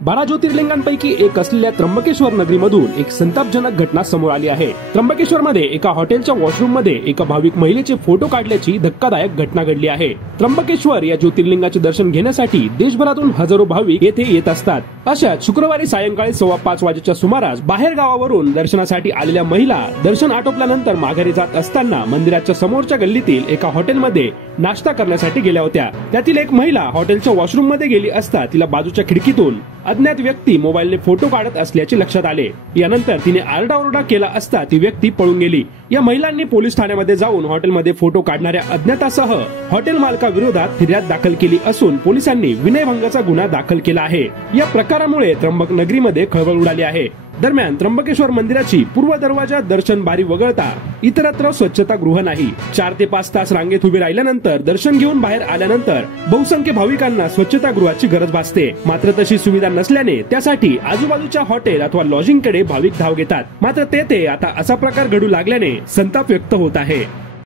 12 ज्योतिर्लिंगांपैकी एक असलेल्या त्र्यंबकेश्वर नगरीमधून एक संतापजनक घटना समोर आली आहे। त्र्यंबकेश्वर मध्ये एका हॉटेलच्या वॉशरूम मध्ये एका भाविक महिलेचे फोटो काढल्याची धक्कादायक घटना घडली आहे। त्र्यंबकेश्वर या ज्योतिर्लिंगाचे दर्शन घेण्यासाठी देशभरातून हजारो भाविक येथे येत असतात। अशात शुक्रवारी सायंकाळी 5:15 वाजेच्या सुमारास बाहेर गावावरून दर्शनासाठी आलेल्या महिला दर्शन आटोपल्यानंतर माघारी जात असताना मंदिराच्या समोरच्या गल्लीतील एका हॉटेलमध्ये नाश्ता करण्यासाठी गेल्या होत्या। त्यातील एक महिला हॉटेलच्या वॉशरूम मध्ये गेली असता तिला बाजूच्या खिडकीतून अज्ञात व्यक्ती मोबाईलने फोटो काढत असल्याचे लक्षात आले। यानंतर तिने आरडाओरडा केला असता ती व्यक्ती पळून गेली। या महिलांनी पोलीस ठाण्यामध्ये जाऊन हॉटेलमध्ये फोटो काढणाऱ्या अज्ञातासह हॉटेल मालकाविरोधात फिर्याद दाखल केली असून पोलिसांनी विनयभंगाचा गुन्हा दाखल केला आहे। या प्रकारामुळे त्र्यंबक नगरीमध्ये खळबळ उडाली आहे। दरम्यान त्र्यंबकेश्वर मंदिराची पूर्व दरवाजा दर्शन बारी वगळता इतरत्र स्वच्छतागृह नाही। 4 ते 5 तास रांगेत उभे राहिल्यानंतर दर्शन घेऊन बाहेर आल्यानंतर बहुसंख्य भाविकांना स्वच्छतागृहाची गरज भासते। मात्र तशी सुविधा नसल्याने त्यासाठी आजूबाजूच्या हॉटेल अथवा लॉजिंग कडे भाविक धाव घेतात। मात्र तेथे आता असा प्रकार घडू लागल्याने संताप व्यक्त होत आहे।